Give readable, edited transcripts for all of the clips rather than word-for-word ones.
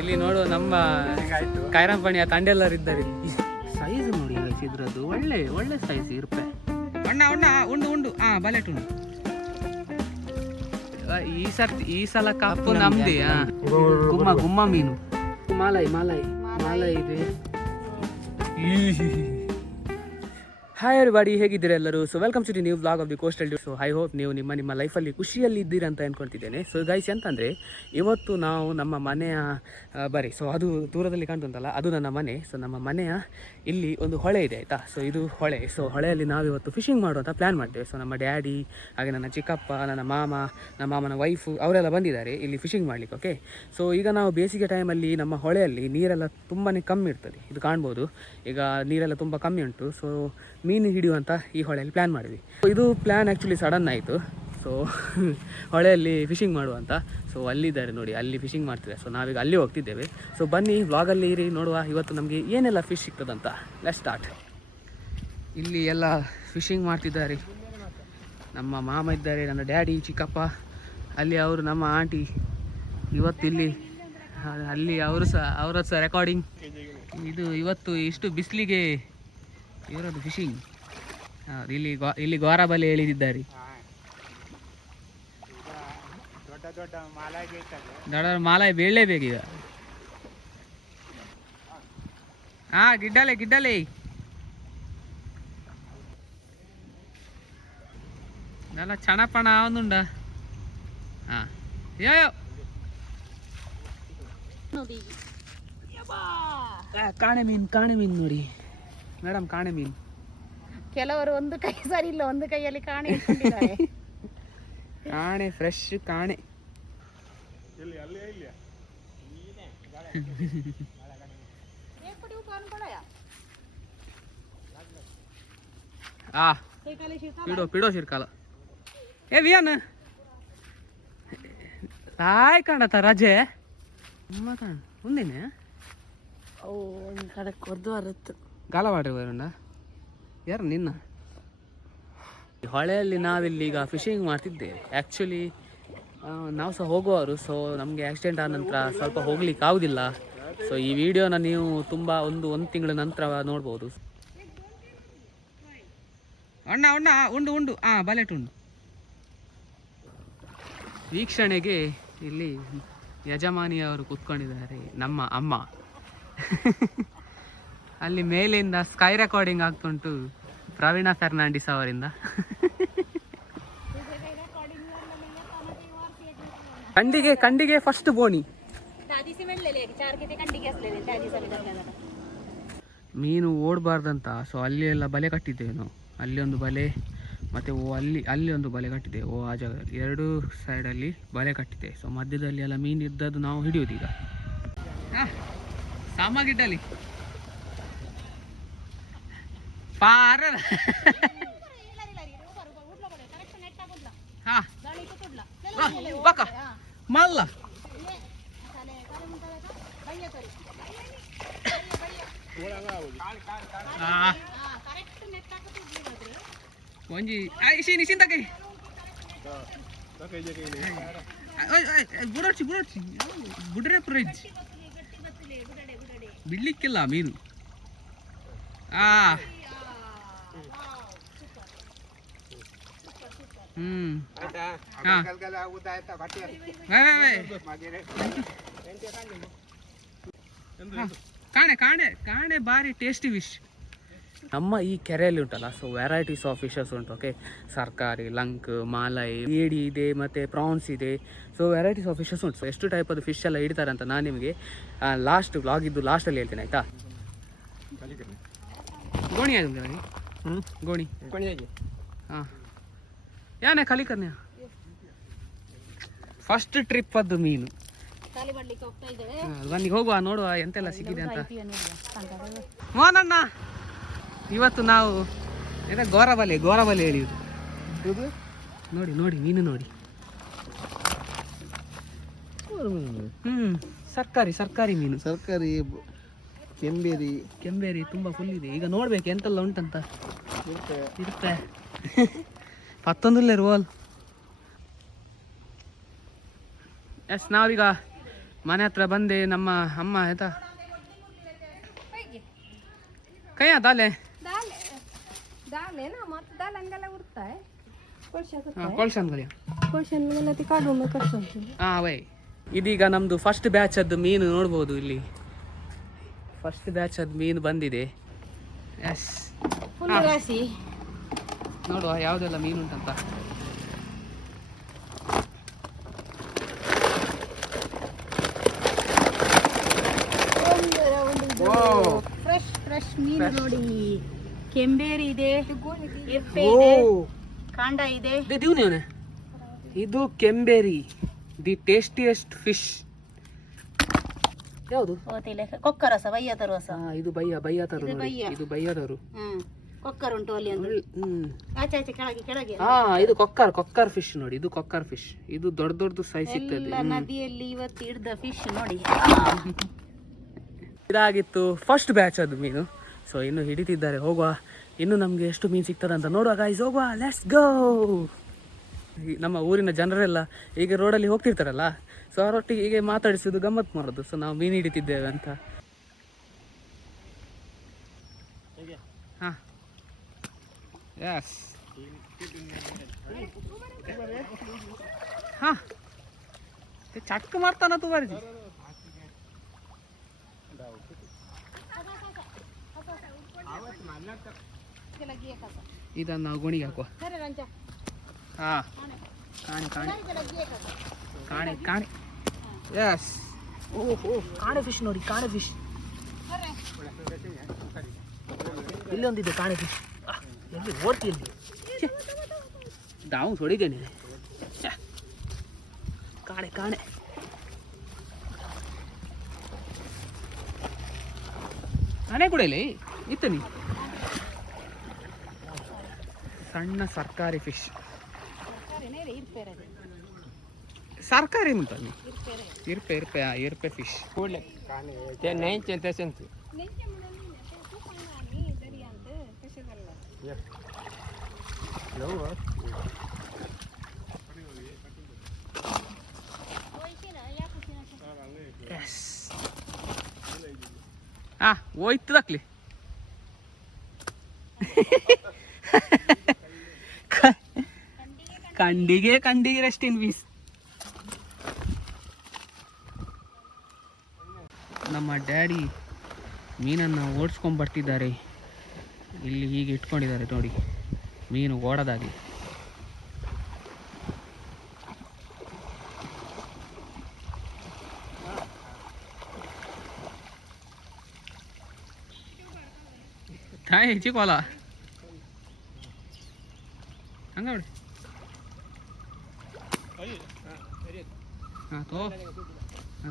ಇಲ್ಲಿ ನೋಡು ನಮ್ಮ ಕೈರಂಪಣಿಯ ತಂಡೆಲ್ಲರೂ ಇದ್ದಾರೆ. ಸೈಜ್ ನೋಡಿ ಇದ್ರದ್ದು ಒಳ್ಳೆ ಒಳ್ಳೆ ಸೈಜ್ ಇರುತ್ತೆ. ಉಂಡು ಬಲೆಟ್ ಉಂಡು. ಈ ಸಲ ಕಪ್ಪು ನಮ್ದೇ. ಗುಮ್ಮ ಮೀನು ಮಾಲೈ ಇದೆ. ಹಾಯ್ ಎವ್ರಿಬಡಿ, ಹೇಗಿದ್ದೀರಾ ಎಲ್ಲರೂ? So welcome to the new vlog of the coastal dudes. So I hope ನೀವು ನಿಮ್ಮ ಲೈಫಲ್ಲಿ ಖುಷಿಯಲ್ಲಿ ಇದ್ದೀರಾ ಅಂತ ಅಂದ್ಕೊಳ್ತಿದ್ದೇನೆ. ಸೊ ಗೈಸ್, ಅಂತಂದರೆ ಇವತ್ತು ನಾವು ನಮ್ಮ ಮನೆಯ ಸೊ ಅದು ದೂರದಲ್ಲಿ ಕಾಣ್ತುಂಟಲ್ಲ, ಅದು ನನ್ನ ಮನೆ. ಸೊ ನಮ್ಮ ಮನೆಯ ಇಲ್ಲಿ ಒಂದು ಹೊಳೆ ಇದೆ ಆಯಿತಾ. ಸೊ ಇದು ಹೊಳೆ. ಸೊ ಹೊಳೆಯಲ್ಲಿ ನಾವಿವತ್ತು ಫಿಶಿಂಗ್ ಮಾಡುವಂಥ ಪ್ಲ್ಯಾನ್ ಮಾಡ್ತೇವೆ. ಸೊ ನಮ್ಮ ಡ್ಯಾಡಿ, ಹಾಗೆ ನನ್ನ ಚಿಕ್ಕಪ್ಪ, ನನ್ನ ಮಾಮನ ವೈಫು ಅವರೆಲ್ಲ ಬಂದಿದ್ದಾರೆ ಇಲ್ಲಿ ಫಿಶಿಂಗ್ ಮಾಡಲಿಕ್ಕೆ. ಓಕೆ, ಸೊ ಈಗ ನಾವು ಬೇಸಿಗೆ ಟೈಮಲ್ಲಿ ನಮ್ಮ ಹೊಳೆಯಲ್ಲಿ ನೀರೆಲ್ಲ ತುಂಬಾ ಕಮ್ಮಿ ಇರ್ತದೆ. ಇದು ಕಾಣ್ಬೋದು, ಈಗ ನೀರೆಲ್ಲ ತುಂಬ ಕಮ್ಮಿ ಉಂಟು. ಸೊ ಮೀನು ಹಿಡಿಯುವಂಥ ಈ ಹೊಳೆಯಲ್ಲಿ ಪ್ಲ್ಯಾನ್ ಮಾಡಿದ್ವಿ. ಇದು ಪ್ಲ್ಯಾನ್ ಆ್ಯಕ್ಚುಲಿ ಸಡನ್ ಆಯಿತು. ಸೊ ಹೊಳೆಯಲ್ಲಿ ಫಿಶಿಂಗ್ ಮಾಡುವಂಥ. ಸೊ ಅಲ್ಲಿದ್ದಾರೆ ನೋಡಿ, ಅಲ್ಲಿ ಫಿಶಿಂಗ್ ಮಾಡ್ತಿದ್ದಾರೆ. ಸೊ ನಾವೀಗ ಅಲ್ಲಿ ಹೋಗ್ತಿದ್ದೇವೆ. ಸೊ ಬನ್ನಿ ವ್ಲಾಗಲ್ಲಿ ಇರಿ, ನೋಡುವ ಇವತ್ತು ನಮಗೆ ಏನೆಲ್ಲ ಫಿಶ್ ಸಿಗ್ತದಂತ. Let's start. ಇಲ್ಲಿ ಎಲ್ಲ ಫಿಶಿಂಗ್ ಮಾಡ್ತಿದ್ದಾರೆ. ನಮ್ಮ ಮಾಮ ಇದ್ದಾರೆ, ನನ್ನ ಡ್ಯಾಡಿ, ಚಿಕ್ಕಪ್ಪ, ಅಲ್ಲಿ ಅವರು ನಮ್ಮ ಆಂಟಿ ಇವತ್ತಿಲ್ಲಿ, ಅಲ್ಲಿ ಅವರ ಸಹ ರೆಕಾರ್ಡಿಂಗ್. ಇದು ಇವತ್ತು ಇಷ್ಟು ಬಿಸಿಲಿಗೆ ಇವರದ್ದು ಫಿಶಿಂಗ್. ಇಲ್ಲಿ ಗೋರ ಬಲೆ ಎಳೆದಿದ್ದಾರೆ. ದೊಡ್ಡ ಮಾಲಾಯಿ ಬೀಳಲೇಬೇಕೀಗ. ಗಿಡ್ಡಲೆ നല്ല ചണപ്പണ ആവുന്നുണ്ട്. യോ ಕಾಣೆ ಮೀನು ನೋಡಿ ಮೇಡಮ್, ಕಾಣೆ ಮೀನು. ಕೆಲವರು ಒಂದು ಕೈ ಸರಿ ಇಲ್ಲ, ಒಂದು ಕೈಯಲ್ಲಿ ಕಾಣೆ ಇಟ್ಕೊಂಡಿದ್ದಾರೆ. ಕಾಣೆ, ಫ್ರೆಶ್ ಕಾಣೆ. ಪಿಡೋ ಶಿರ್ಕಾಲ ಏ ವಿಯನ್ ತಾಯ್ ಕಾಣತ್ತ ರಜೆ ಮುಂದೇನೆ ಗಾಲವಾಡ್ರಿ ಬರೋಣ ಯಾರು ನಿನ್ನ. ಹೊಳೆಯಲ್ಲಿ ನಾವಿಲ್ಲಿ ಈಗ ಫಿಶಿಂಗ್ ಮಾಡ್ತಿದ್ದೇವೆ. ಆ್ಯಕ್ಚುಲಿ ನಾವು ಸಹ ಹೋಗುವವರು. ಸೊ ನಮಗೆ ಆಕ್ಸಿಡೆಂಟ್ ಆದ ನಂತರ ಸ್ವಲ್ಪ ಹೋಗ್ಲಿಕ್ಕೆ ಆಗೋದಿಲ್ಲ. ಸೊ ಈ ವಿಡಿಯೋನ ನೀವು ತುಂಬ ಒಂದು ತಿಂಗಳ ನಂತರ ನೋಡ್ಬೋದು. ಉಂಡು ಬಲೆಟ್ ಉಂಡು. ವೀಕ್ಷಣೆಗೆ ಇಲ್ಲಿ ಯಜಮಾನಿಯವರು ಕೂತ್ಕೊಂಡಿದ್ದಾರೆ, ನಮ್ಮ ಅಮ್ಮ. ಅಲ್ಲಿ ಮೇಲಿಂದ ಸ್ಕೈ ರೆಕಾರ್ಡಿಂಗ್ ಆಗ್ತುಂಟು ಪ್ರವೀಣ ಫರ್ನಾಂಡಿಸ್ ಅವರಿಂದ. ಕಂಡಿಗೆ ಫಸ್ಟ್ ಬೋಣಿ. ಮೀನು ಓಡಬಾರ್ದಂತ ಸೊ ಅಲ್ಲಿ ಎಲ್ಲ ಬಲೆ ಕಟ್ಟಿದ್ದೇವೆ ನಾವು. ಅಲ್ಲಿ ಒಂದು ಬಲೆ ಮತ್ತು ಅಲ್ಲಿ ಒಂದು ಬಲೆ ಕಟ್ಟಿದ್ದೇವೆ. ಆ ಜಾಗದಲ್ಲಿ ಎರಡು ಸೈಡಲ್ಲಿ ಬಲೆ ಕಟ್ಟಿದ್ದೇವೆ. ಸೊ ಮಧ್ಯದಲ್ಲಿ ಎಲ್ಲ ಮೀನು ಇದ್ದದ್ದು ನಾವು ಹಿಡಿಯೋದು ಈಗ. ಸಾಮಾಗಿಡ್ಡಲ್ಲಿ ಪಾರ ಮಲ್ಲ ಒಂಜಿ ನಿಶಿಂತಕೈ ಬುಡೋಡ್ಸಿ ಬುಡ್ರೆ ಫ್ರಿಜ್ ಬಿಡ್ಲಿಕ್ಕಿಲ್ಲ ಮೀನು. ಕಾಣೆ ಭಾರಿ ಟೇಸ್ಟಿ ಫಿಶ್. ನಮ್ಮ ಈ ಕೆರೆಯಲ್ಲಿ ಉಂಟಲ್ಲ, ಸೊ ವೆರೈಟೀಸ್ ಆಫ್ ಫಿಶಸ್ ಉಂಟು. ಓಕೆ, ಸರ್ಕಾರಿ, ಲಂಕ್, ಮಾಲಾಯಿ, ಏಡಿ ಇದೆ, ಮತ್ತು ಪ್ರಾನ್ಸ್ ಇದೆ. ಸೊ ವೆರೈಟೀಸ್ ಆಫ್ ಫಿಶಸ್ ಉಂಟು. ಸೊ ಎಷ್ಟು ಟೈಪದು ಫಿಶ್ ಎಲ್ಲ ಹಿಡಿತಾರೆ ಅಂತ ನಾನು ನಿಮಗೆ ಲಾಸ್ಟ್ ವ್ಲಾಗ್ ಇದ್ದು ಲಾಸ್ಟಲ್ಲಿ ಹೇಳ್ತೀನಿ ಆಯಿತಾ. ಗೋಣಿ ಆಗಿದೆ ಗೋಣಿ ಹಾಂ ಯಾನೆ ಖಾಲಿ ಕರ್ನ್ಯ ಫಸ್ಟ್ ಟ್ರಿಪ್ ಅದು ಮೀನು. ಬನ್ನಿ ಹೋಗುವ, ನೋಡುವ ಎಂತೆಲ್ಲ ಸಿಕ್ಕಿದೆ ಅಂತ. ಮೋನಣ್ಣ, ಇವತ್ತು ನಾವು ಗೋರ ಬಲೆ ಎಳೆಯುವುದು. ನೋಡಿ ಮೀನು ನೋಡಿ. ಸರ್ಕಾರಿ ಮೀನು, ಸರ್ಕಾರಿ ಕೆಂಬೇರಿ ತುಂಬ ಫುಲ್ ಇದೆ. ಈಗ ನೋಡ್ಬೇಕು ಎಂತೆಲ್ಲ ಉಂಟಂತ. ಇರುತ್ತೆ 11 ರೋಲ್. ಎಸ್, ನಾವೀಗ ಮನೆ ಹತ್ರ ಬಂದೆ ನಮ್ಮ ಅಮ್ಮ ಆಯ್ತಾ ಕೈಯ ದಾಲೆ ವೈ ಇದೀಗ ನಮ್ದು ಫಸ್ಟ್ ಬ್ಯಾಚ್ ಅದ್ದು ಮೀನು ನೋಡ್ಬೋದು ಇಲ್ಲಿ ಫಸ್ಟ್ ಬ್ಯಾಚ್ ಅದ್ದು ಮೀನು ಬಂದಿದೆ ಎಸ್ ನೋಡುವ ಯಾವುದೆಲ್ಲ ಮೀನು ಉಂಟಂತ ಫ್ರೆಶ್ ಮೀನು ನೋಡಿ ಕೆಂಬೇರಿ ಇದೆ ಇರ್ಪೆ ಇದೆ ಕಾಂಡ ಇದೆ ಇದು ಕೆಂಬೇರಿ ದಿ ಟೇಸ್ಟಿಯೆಸ್ಟ್ ಫಿಶ್ ಯಾವುದು ಕೊಕ್ಕರಸ ಬಯ್ಯತರು ರಸ ಇದು ಬಯ್ಯತರು ಇದು ಬಯ್ಯದವರು ಕೊಕ್ಕರ್ ಉಂಟು ಅಲ್ಲಿ ಒಂದು ಆಚೆ ಆಚೆ ಕೆಳಗೆ ಕೆಳಗೆ ಇದು ಕೊಕ್ಕರ್ ಫಿಶ್ ನೋಡಿ ಇದು ಕೊಕ್ಕರ್ ಫಿಶ್ ಇದು ದೊಡ್ಡ ಸೈಜ್ ಸಿಗ್ತದೆ ನದಿಯಲ್ಲಿ ಇವತ್ತು ಹಿಡ್ದ ಫಿಶ್ ನೋಡಿ ಇದಾಗಿತ್ತು ಫಸ್ಟ್ ಬ್ಯಾಚ್ ಅದು ಮೀನು ಸೊ ಇನ್ನು ಹಿಡಿತಿದ್ದಾರೆ ಹೋಗುವ ಇನ್ನು ನಮಗೆ ಎಷ್ಟು ಮೀನು ಸಿಗ್ತದೆ ಅಂತ ನೋಡುವ ಗೈಸ್ ಹೋಗುವ ಲೆಟ್ಸ್ ಗೋ ನಮ್ಮ ಊರಿನ ಜನರೆಲ್ಲ ಈಗ ರೋಡಲ್ಲಿ ಹೋಗ್ತಿರ್ತಾರಲ್ಲ ಸೊ ಅವರೊಟ್ಟಿಗೆ ಹೀಗೆ ಮಾತಾಡಿಸೋದು ಗಮ್ಮತ್ತು ಮಾಡೋದು ಸೊ ನಾವು ಮೀನು ಹಿಡಿತಿದ್ದೇವೆ ಅಂತ ಹಾಂ ಎಸ್ ಹಾಂ ಚಟ್ಕ ಮಾಡ್ತಾನ ತು ಬಾರಿ ಇದನ್ನು ನಾವು ಗೋಣಿಗೆ ಹಾಕುವ ಹಾಂ ಕಾಣೆ ಎಸ್ ಓಹೋ ಕಾಣೆ ಫಿಶ್ ನೋಡಿ ಕಾಣೆ ಫಿಶ್ ಇಲ್ಲೊಂದಿದೆ ಕಾಣೆ ಫಿಶ್ ಎಲ್ಲಿ ಓಡ್ತಿಯಲ್ಲಿ ನಾವು ಹೊಡಿದ್ದೇನೆ ಕಾಣೆ ಕಾಣೆ ಕೂಡ ಇಲ್ಲಿ ಇತ್ತ ನೀ ಸಣ್ಣ ಸರ್ಕಾರಿ ಫಿಶ್ ಸರ್ಕಾರಿ ಉಂಟ ಇರ್ಪೆ ಫಿಶ್ ಹೋಯ್ತು ಹಾಕ್ಲಿ ಕಂಡಿಗೆ ರೆಸ್ಟ್ ಇನ್ ಪೀಸ್ ನಮ್ಮ ಡ್ಯಾಡಿ ಮೀನನ್ನು ಓಡಿಸ್ಕೊಂಡು ಬರ್ತಿದ್ದಾರೆ ಇಲ್ಲಿ ಹೀಗೆ ಇಟ್ಕೊಂಡಿದ್ದಾರೆ ನೋಡಿ ಮೀನು ಓಡೋದಾಗಿ ತಾಯಿ ಚಿಕ್ಕೋಲ ಹಂಗ ನೋಡಿ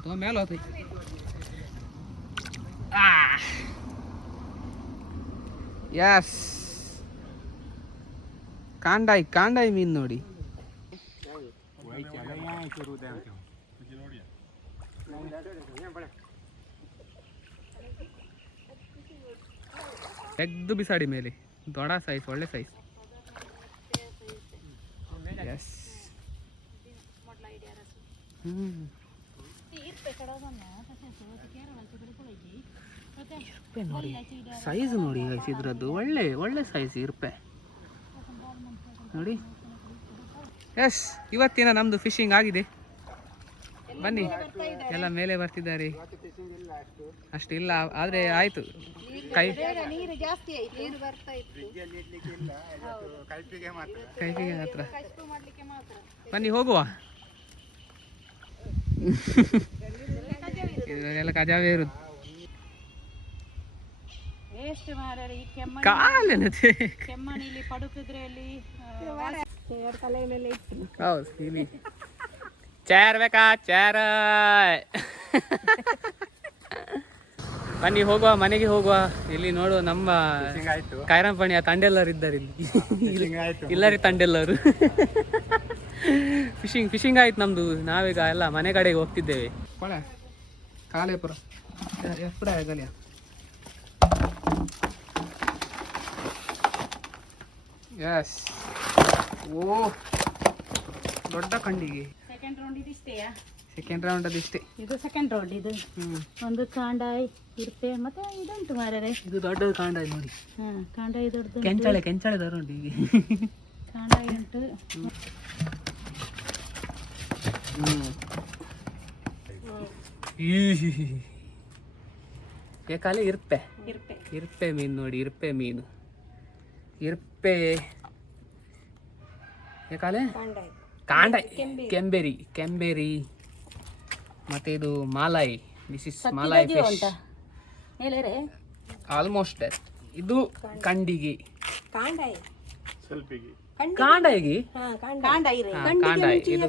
ತೋ ಮೇಲೆ ಹೋಗ್ತಿ ಯಸ್ ಕಾಂಡಾಯಿ ಮೀನು ನೋಡಿ ತೆಗ್ದು ಬಿಸಾಡಿ ಮೇಲೆ ದೊಡ್ಡ ಸೈಜ್ ಒಳ್ಳೆ ಸೈಜ್ ಎಸ್ ಇರ್ಪೆ ನೋಡಿ ಸೈಜ್ ನೋಡಿ ಇದ್ರದ್ದು ಒಳ್ಳೆ ಸೈಜ್ ಇರ್ಪೆ ನೋಡಿ ಎಸ್ ಇವತ್ತಿನ ನಮ್ದು ಫಿಶಿಂಗ್ ಆಗಿದೆ ಬನ್ನಿ ಎಲ್ಲ ಮೇಲೆ ಬರ್ತಿದ್ದಾರೆ ಅಷ್ಟಿಲ್ಲ ಆದರೆ ಆಯ್ತು ಕೈಪಿಗೆ ಮಾತ್ರ ಬನ್ನಿ ಹೋಗುವ ಇದೆಲ್ಲ ಕಜಾವೇ ಇರುದು ಕಾಲೇನತೆ ಹೌದು ಇಲ್ಲಿ ಚೇರ್ ಬೇಕಾ ಚೇರ್ ಬನ್ನಿ ಹೋಗುವ ಮನೆಗೆ ಹೋಗುವ ಇಲ್ಲಿ ನೋಡುವ ನಮ್ಮ ಕೈರಂಪಣಿಯ ತಂಡೆಲ್ಲರು ಇದ್ದಾರೆ ಇಲ್ಲಿ ಇಲ್ಲ ರೀ ತಂಡೆಲ್ಲರು ಫಿಶಿಂಗ್ ಆಯ್ತು ನಮ್ದು ನಾವೀಗ ಎಲ್ಲ ಮನೆ ಕಡೆಗೆ ಹೋಗ್ತಿದ್ದೇವೆ ಕೊಳೆ ಕಾಲೇಪುರ ಎಪ್ಪಡ ಆಗಲಿಯ ಎಸ್ ಓ ದೊಡ್ಡ ಕಂಡಿಗೆ ಸೆಕೆಂಡ್ ರೌಂಡ್ ಇದಿಷ್ಟೇಯಾ ಸೆಕೆಂಡ್ ರೌಂಡ್ ಅದು ಇಷ್ಟೇ. ಇದು ಸೆಕೆಂಡ್ ರೌಂಡ್. ಇದು ಒಂದು ಕಾಂಡಾಯಿ ಇರ್ಪೆ ಮತ್ತೆ ಇದುಂಟು ಮಾರರೆ. ಇದು ದೊಡ್ಡದು ಕಾಂಡಾಯಿ ನೋಡಿ. ಕಾಂಡಾಯಿ ದೊಡ್ಡದು. ಕೆಂಚಾಳೆ ತಗೊಂಡು ಈಗ ಕಾಂಡಾಯಿ ಉಂಟು. ಬೇಕಾಲೆ ಇರ್ಪೆ ಮೀನು ನೋಡಿ. ಇರ್ಪೆ ಬೇಕಾಲೆ ಕಾಂಡಾಯಿ ಕೆಂಬೇರಿ ಮತ್ತೆ ಇದು ಮಾಲಾಯಿ. ದಿಸ್ ಇಸ್ ಮಾಲಾಯಿ ಫಿಶ್ ಆಲ್ಮೋಸ್ಟ್. ಇದು ಕಂಡಿಗೆ ಕಾಂಡಾಯಿಗೆ ಇದು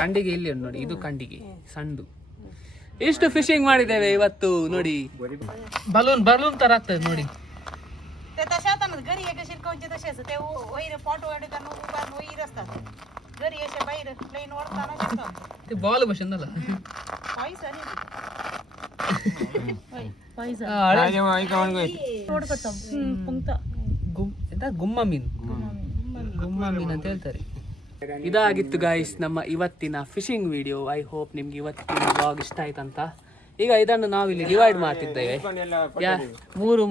ಕಂಡಿಗೆ ಇಲ್ಲಿ ಉಂಟು ನೋಡಿ. ಇದು ಕಂಡಿಗೆ ಸಣ್ಣದು. ಇಷ್ಟು ಫಿಶಿಂಗ್ ಮಾಡಿದ್ದೇವೆ ಇವತ್ತು ನೋಡಿ. ಬಲೂನ್ ತರ ಆಗ್ತದೆ ನೋಡಿ. घरी एक शिरकांचे तसे ते वैर फोटो एडिताना उभारून वैर असतात. घरी असे बाहेर प्लेन ओढताना दिसतात. ते बॉल बसन झाला पैसा नाही पैसा ಓಡ್ಕೊತಾವ ಪುಂಕ್ತ ಗುಮ್ಮ ಮೀನು ಅಂತ ಹೇಳ್ತಾರೆ. ಇದಾಗಿತ್ತು ಗಾಯ್ಸ್ ನಮ್ಮ ಇವತ್ತಿನ ಫಿಶಿಂಗ್ ವಿಡಿಯೋ. ಐ ಹೋಪ್ ನಿಮ್ಗೆ ಇವತ್ತಿನ ವ್ಲಾಗ್ ಇಷ್ಟ ಆಯ್ತಂತ. ಈಗ ಇದನ್ನು ನಾವಿಲ್ಲಿ ಡಿವೈಡ್ ಮಾಡ್ತಿದ್ದೇವೆ.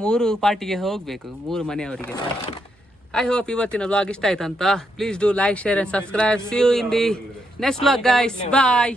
ಮೂರು ಪಾರ್ಟಿಗೆ ಹೋಗ್ಬೇಕು, 3 ಮನೆಯವರಿಗೆ. ಐ ಹೋಪ್ ಇವತ್ತಿನ ವ್ಲಾಗ್ ಇಷ್ಟ ಆಯ್ತಂತ. Please do like, share and subscribe. See you in the next vlog guys. Bye.